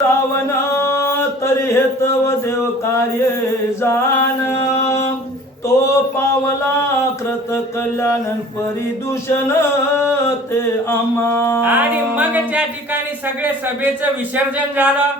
रावण तरी हे तव देव कार्य जाण तो पावला कृत कल्याण परिदूषण ते आम्हा. आणि मग त्या ठिकाणी सगळे सभेचं विसर्जन झालं.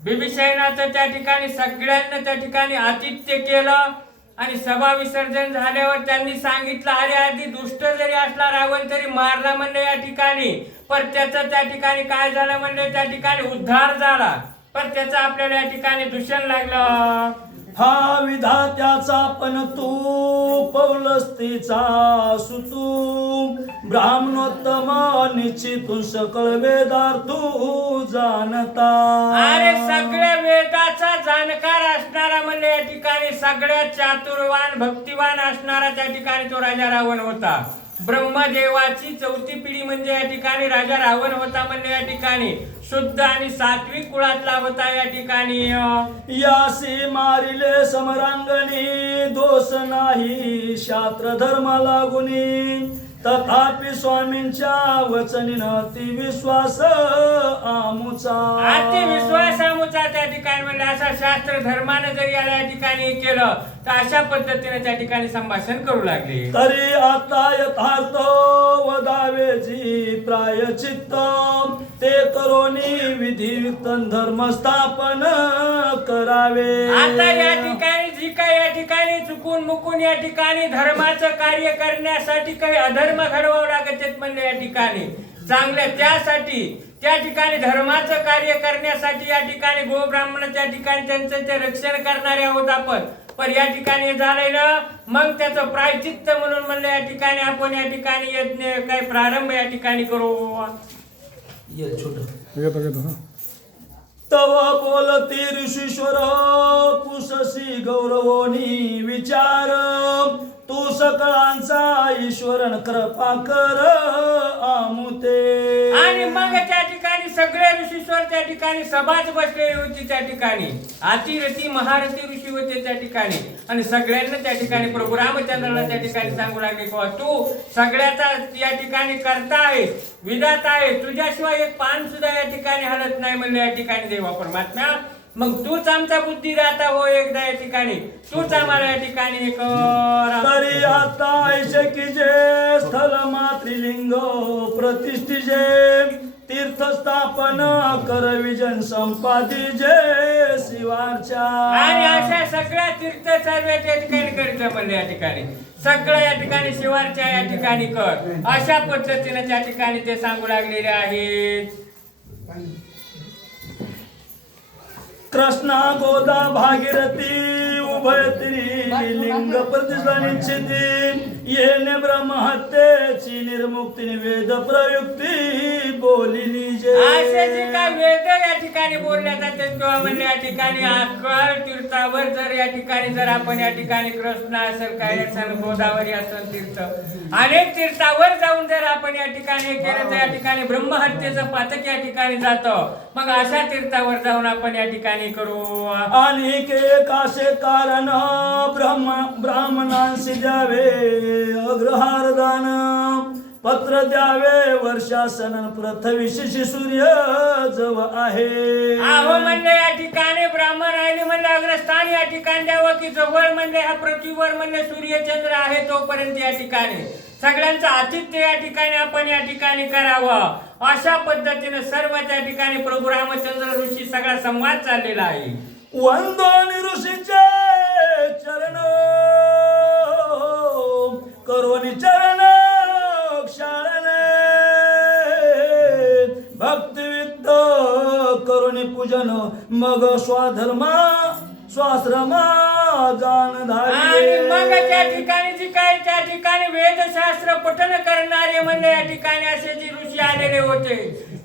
बिभीषणाचं त्या ठिकाणी सगळ्यांना त्या ठिकाणी आतिथ्य केलं आणि सभा विसर्जन झाल्यावर त्यांनी सांगितलं अरे आधी दुष्ट जरी असला रावण तरी मारला म्हणले या ठिकाणी, पण त्याचं त्या ठिकाणी काय झालं म्हणले त्या ठिकाणी उद्धार झाला, पण त्याचं आपल्याला या ठिकाणी दूषण लागलं. हा विधात्याचा पण तू पौलस्तीचा सुतू ब्राह्मणोत्तम निश्चितून सकळ वेदार्थू जाणता. अरे सगळ्या वेदाचा जाणकार असणारा म्हणजे या ठिकाणी सगळ्यात चातुर्वान भक्तिवान असणारा त्या ठिकाणी तो राजा रावण होता. ब्रह्मदेवाची चौथी पिढी म्हणजे या ठिकाणी राजा रावण होता. म्हणजे या ठिकाणी शुद्ध आणि सात्विक कुळातला होता. या ठिकाणी यासी मारिले समरांगणी दोष नाही शास्त्र धर्म लागुनी तथापि स्वामींच्या वचनीन अति विश्वास आमुचा. अति विश्वास आमुचा त्या ठिकाणी म्हणजे असा शास्त्र धर्माने जरी या ठिकाणी केलं तर अशा पद्धतीने त्या ठिकाणी संभाषण करू लागले. तरी आता यथार्थ वदावेची प्रायचित्त ते करोनी विधियुक्त धर्म स्थापन करावे. आता या ठिकाणी जी काही या ठिकाणी चुकून मुकून या ठिकाणी धर्माचं कार्य करण्यासाठी काही अधर्म घडवावं लागत म्हणजे या ठिकाणी चांगल्या त्यासाठी त्या ठिकाणी धर्माचं कार्य करण्यासाठी या ठिकाणी गोब्राह्मण त्या ठिकाणी त्यांचं ते रक्षण करणारे आहोत आपण. पण या ठिकाणी झालेलं मग त्याचं प्रायचित्त म्हणून म्हणलं या ठिकाणी आपण या ठिकाणी यज्ञ काही प्रारंभ या ठिकाणी करू. तव बोलती ऋषीश्वर पुससी गौरवोनी विचार तू सकळांचा ईश्वरन कृपा कर आमुते. आणि मग त्या ठिकाणी सगळे ऋषीश्वर त्या ठिकाणी सभाच बसलेली होती. त्या ठिकाणी अतिरथी महारथी ऋषी होते त्या ठिकाणी आणि सगळ्यांना त्या ठिकाणी प्रभू रामचंद्राला त्या ठिकाणी सांगू लागले की तू सगळ्याचा या ठिकाणी करता आहे विधात आहे, तुझ्याशिवाय एक पान सुद्धा या ठिकाणी हलत नाही म्हणले या ठिकाणी देवा परमात्मा. मग तूच आमचा बुद्धिदाता हो एकदा या ठिकाणी तूच आम्हाला या ठिकाणी हे कर. तरी आता ऐसे की जे स्थल मातृलिंग प्रतिष्ठिजे तीर्थस्थापन कर विजन संपादी जय शिवारच्या. आणि अशा सगळ्या तीर्थ सर्व या ठिकाणी करत म्हणले या ठिकाणी सगळं या ठिकाणी शिवारच्या या ठिकाणी कर अशा पद्धतीने त्या ठिकाणी ते सांगू लागलेले आहेत. कृष्णा गोदा भागीरथी उभय लिंग प्रतिष्ठानिच्छिती येणे ब्रह्महत्येची निर्मुक्ती वेद प्रयुक्ती बोलिली जे. असे जे काय वेद या ठिकाणी बोलले जातात किंवा म्हणजे या ठिकाणी अक्कल तीर्थावर जर या ठिकाणी जर आपण या ठिकाणी कृष्ण असेल काय असेल गोदावरी असेल तीर्थ अनेक तीर्थावर जाऊन जर आपण या ठिकाणी केलं तर या ठिकाणी ब्रह्महत्येचं पातक या ठिकाणी जातं. मग अशा तीर्थावर जाऊन आपण या ठिकाणी करू. आणि एक असे कारण ब्राह्मणांशी द्यावे अग्रहार दान पत्र द्यावे वर्षासन प्रथविशेषी सूर्य जव आहे. अहो म्हणले या ठिकाणी ब्राह्मण आहे म्हणले अग्रस्थान या ठिकाणी द्यावं की जवळ म्हणले हा पृथ्वीवर म्हणले सूर्यचंद्र आहे तोपर्यंत या ठिकाणी सगळ्यांचं आतिथ्य या ठिकाणी आपण या ठिकाणी करावं. अशा पद्धतीने सर्व त्या ठिकाणी प्रभू रामचंद्र ऋषी सगळा संवाद चाललेला आहे. वंदोनी ऋषीचे चरण करोनी चरण क्षाळने भक्तिविद्ध करोनी पूजन मग स्वधर्मा स्वाश्रमा जाण आणि मग त्या ठिकाणी जी काही त्या ठिकाणी वेदशास्त्र पठन करणारे म्हणजे या ठिकाणी असे जे ऋषी आलेले होते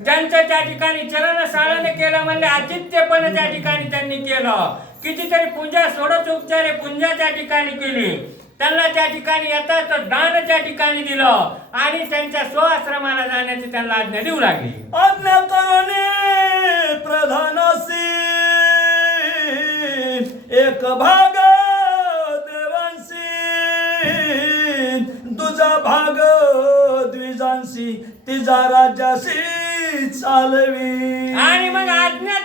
त्यांचं त्या ठिकाणी चरण साळन केलं म्हणजे आतिथ्यपण त्या ठिकाणी त्यांनी केलं. कितीतरी पूजा षोडशोपचारे पूजा त्या ठिकाणी केली. त्यांना त्या ठिकाणी येतात दान त्या ठिकाणी दिलं आणि त्यांच्या स्वआश्रमाला जाण्याची त्यांना आज्ञा देऊ लागली. आज्ञा करोनी प्रधानसी एक भाग देवांसी तुझा भाग द्विजांसी तिजा राज्यासी चालवी. आणि मग आज्ञा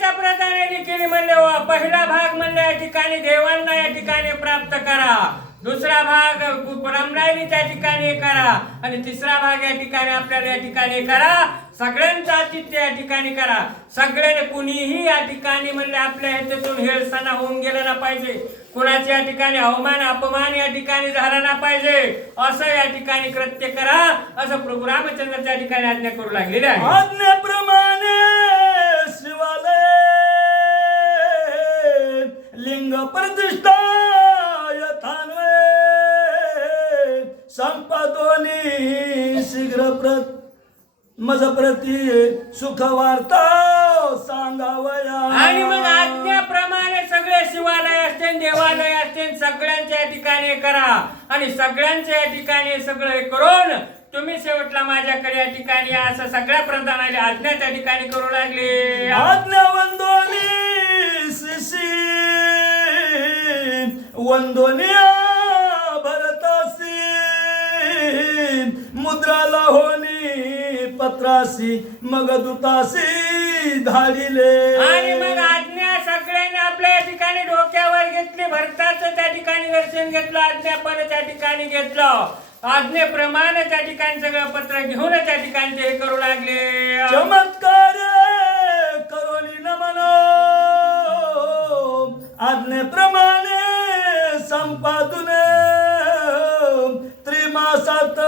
पहिला भाग म्हणलं या ठिकाणी देवांना या ठिकाणी प्राप्त करा, दुसरा भाग ब्रह्मरायनी त्या ठिकाणी करा, आणि तिसरा भाग या ठिकाणी आपल्याला या ठिकाणी करा, सगळ्यांचं आतिथ्य या ठिकाणी करा. सगळ्यांनी कुणीही या ठिकाणी म्हणले आपल्या ह्याच्यातून हेळसाना होऊन गेला ना पाहिजे, कुणाच्या या ठिकाणी अवमान अपमान या ठिकाणी झाला ना पाहिजे, असं या ठिकाणी कृत्य करा, असं प्रभू रामचंद्र त्या ठिकाणी आज्ञा करू लागलेली आहे. आज्ञेप्रमाणे शिवालय लिंग प्रतिष्ठा यथान्वये संपादोनी शीघ्र मज प्रती सुख वार्ता सांगावया. आणि मग आज्ञाप्रमाणे सगळे शिवालय असते, देवालय असते, सगळ्यांच्या ठिकाणी करा, आणि सगळ्यांच्या ठिकाणी सगळं हे करून तुम्ही शेवटला माझ्याकडे या ठिकाणी असं सगळ्या प्रधानाला आज्ञा त्या ठिकाणी करू लागले. आज्ञा वंदोनी शिशी वंदोनिया भरतासी मुद्रा लाहोनी पत्रासी मग दुतासी धाडिले. आणि मग आज्ञा सगळ्यांनी आपल्या या ठिकाणी डोक्यावर घेतली, भरताचं त्या ठिकाणी दर्शन घेतलं, आज्ञापन त्या ठिकाणी घेतलं, आज्ञेप्रमाणे त्या ठिकाणी सगळं पत्र घेऊन त्या ठिकाणी ते करू लागले. चमत्कार करोनी नमन आज्ञेप्रमाणे संपादून त्रिमासात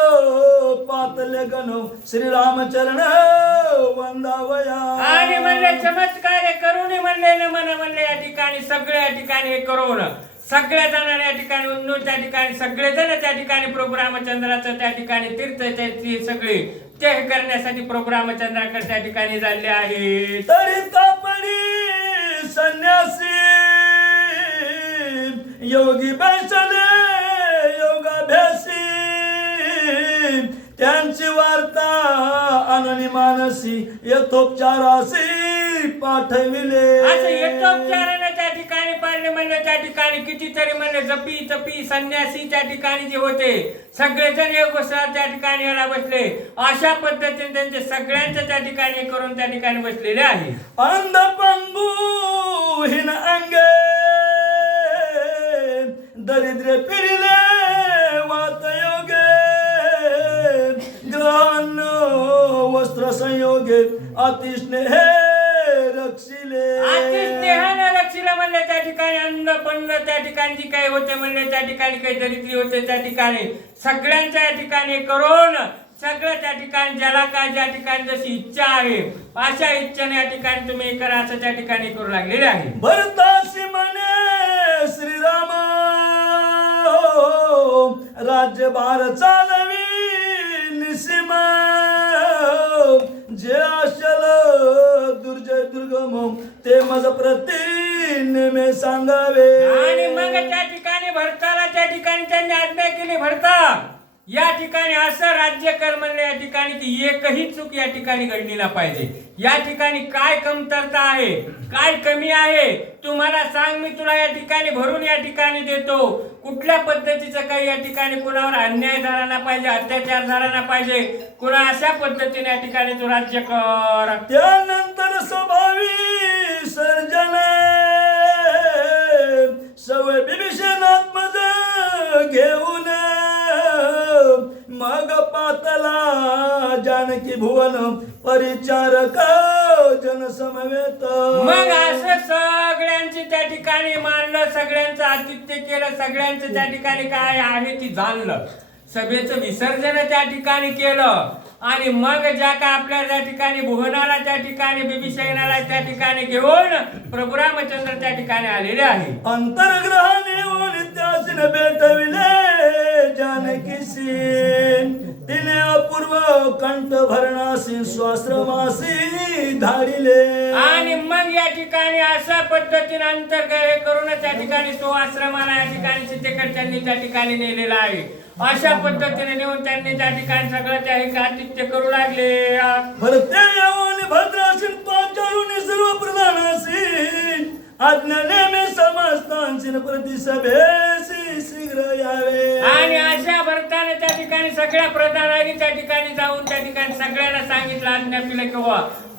पातले गण श्रीरामचरण वंदावया. आणि म्हणले चमत्कार करून म्हणले नमन म्हणले या ठिकाणी सगळ्या ठिकाणी हे करून सगळ्या जणांना या ठिकाणी उन्नून त्या ठिकाणी सगळे जण त्या ठिकाणी प्रभू रामचंद्राचं त्या ठिकाणी तीर्थाचे सगळे ते करण्यासाठी प्रभू रामचंद्राकडे त्या ठिकाणी झाले आहे. तरी कापडी संन्यासी योगी बैसले योगाभ्यासी त्यांची वार्ता अननी मानसी यथोपचारासी पाठविले. असं यथोपचाराने त्या ठिकाणी पाडले म्हणले, त्या ठिकाणी कितीतरी म्हणले जपी तपी संन्यासी त्या ठिकाणी जे होते सगळेजण योगसार त्या ठिकाणी यायला बसले, अशा पद्धतीने त्यांचे सगळ्यांच्या त्या ठिकाणी करून त्या ठिकाणी बसलेले आहे. अंध पंगू हिन अंगे दरिद्रे पिढीले वात योगे ग्रहण वस्त्र संयोगे अतिस्नेहे रक्षिले. अतिस्नेहाने रक्षिले म्हणले त्या ठिकाणी अन्न पन्न त्या ठिकाणी जी काही होते म्हणले त्या ठिकाणी काही दरिद्री होते त्या ठिकाणी सगळ्यांच्या ठिकाणी करून सगळं त्या ठिकाणी ज्याला काय ज्या ठिकाणी जशी इच्छा आहे अशा इच्छेने या ठिकाणी तुम्ही करा असं त्या ठिकाणी करू लागलेले आहे. भरतासी म्हणे श्रीराम राज्यभार चालवी निसीमा जे अशल दुर्जय दुर्गम ते मज प्रती नेमे सांगावे. आणि मग त्या ठिकाणी भरताला त्या ठिकाणी त्यांनी आज्ञा केली, भरता या ठिकाणी असं राज्य कर म्हणले या ठिकाणी की एकही चूक या ठिकाणी घडली ना पाहिजे. या ठिकाणी काय कमतरता आहे, काय कमी आहे तू मला सांग, मी तुला या ठिकाणी भरून या ठिकाणी देतो. कुठल्या पद्धतीचं काही या ठिकाणी कुणावर अन्याय झाला ना पाहिजे, अत्याचार झाला ना पाहिजे, कुणा अशा पद्धतीने या ठिकाणी तू राज्य कर. त्यानंतर स्वभावी सर्जन सवय बिभीषणात्मज घेऊन मग पातला जानकी भुवन परिचारक जन समवेत. मग असं सगळ्यांची त्या ठिकाणी मानलं, सगळ्यांचं आतिथ्य केलं, सगळ्यांचं त्या ठिकाणी काय आहे ती जाणलं, सभेचं विसर्जन त्या ठिकाणी केलं. आणि मग ज्या का आपल्या त्या ठिकाणी भुवनाला त्या ठिकाणी बिभीषणाला त्या ठिकाणी घेऊन प्रभू रामचंद्र त्या ठिकाणी आलेले आहे. अंतर्ग्रहाने येऊन त्यासीन भेटविले जानकीसी तिने अपूर्व कंठ भरणासी स्वाश्रमासी धाडिले. आणि मग या ठिकाणी अशा पद्धतीने अंतर्ग्रह करून त्या ठिकाणी तो आश्रमाला या ठिकाणी सीतेकडे त्यांनी त्या ठिकाणी नेलेला आहे. अशा पद्धतीने नेऊन त्यांनी त्या ठिकाणी सगळं त्या आतिथ्य करू लागले. भरते येऊन भद्रासीन पाचारून सर्व प्रधानासी आज्ञा नेमे समस्तांसीन प्रति सभेसी शीघ्र यावे. आणि अशा भरताने त्या ठिकाणी सगळ्या प्रधानांनी त्या ठिकाणी जाऊन त्या ठिकाणी ठिकाणी सगळ्यांना सांगितलं आज्ञा पिलं किंवा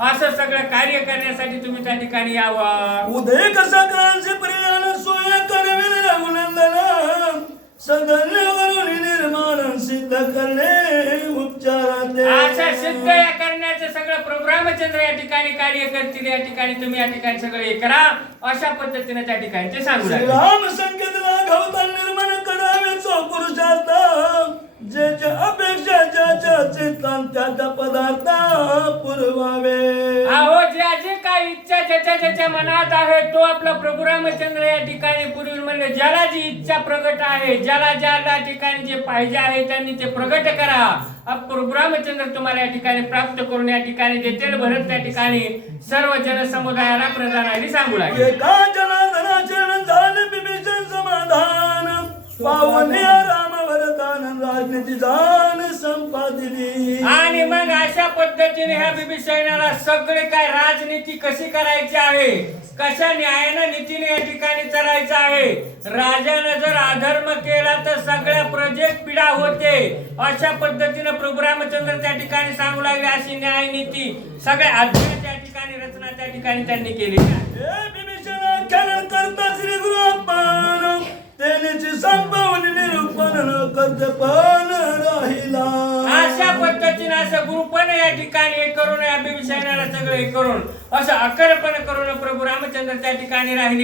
असं सगळं कार्य करण्यासाठी तुम्ही त्या ठिकाणी यावं. उदय कसा क्रांती परिणाम सोया करविल रघुनंदन सदन वरून निर्माण सिद्ध करणे उपचाराते. अशा सिद्ध या करण्याचं सगळं प्रभू रामचंद्र या ठिकाणी कार्य करतील. या ठिकाणी तुम्ही या ठिकाणी सगळं हे करा अशा पद्धतीने त्या ठिकाणी ते सांगू लागले. राम संकेत लाघवता निर्माण करावे चो पुरुषार्थ ज्याच्या अपेक्षा ज्याच्या चित्तांत त्या पदार्थ पुरवावे. अहो जे काही इच्छा ज्याच्या मनात आहे तो आपला प्रभू रामचंद्र या ठिकाणी पुरविल. म्हणले ज्याला जी इच्छा प्रगट आहे ज्याला ज्याला ठिकाणी जे पाहिजे आहे त्यांनी ते प्रगट करा. प्रभू रामचंद्र तुम्हाला या ठिकाणी प्राप्त करून या ठिकाणी देतील. भरत त्या ठिकाणी सर्व जनसमुदायाला प्रधानाने सांगू लागले. एका जनार्दनाचे झाले विभीषण समाधान पावने राम वरदान राजनीती जाण संपादिनी. आणि मग अशा पद्धतीने ह्या बिभीषणाला सगळे काय राजनीती कशी करायची आहे कशा न्यायानं नीतीने या ठिकाणी चालायचं आहे. राजानं जर अधर्म केला तर सगळ्या प्रजेत पीडा होते. अशा पद्धतीने प्रभू रामचंद्र त्या ठिकाणी सांगू लागले. अशी न्याय नीती सगळ्या अध्याय त्या ठिकाणी रचना त्या ठिकाणी त्यांनी केली. हे विभीषण खनन करता श्री गुरु आपण तेनेची संपवनी निरूपण न करते पण राहिला. अशा पद्धतीने असं गुरुपण या ठिकाणी हे करून या बिभीषणाला सगळं हे करून असं अकरपण करून प्रभू रामचंद्र त्या ठिकाणी राहिले.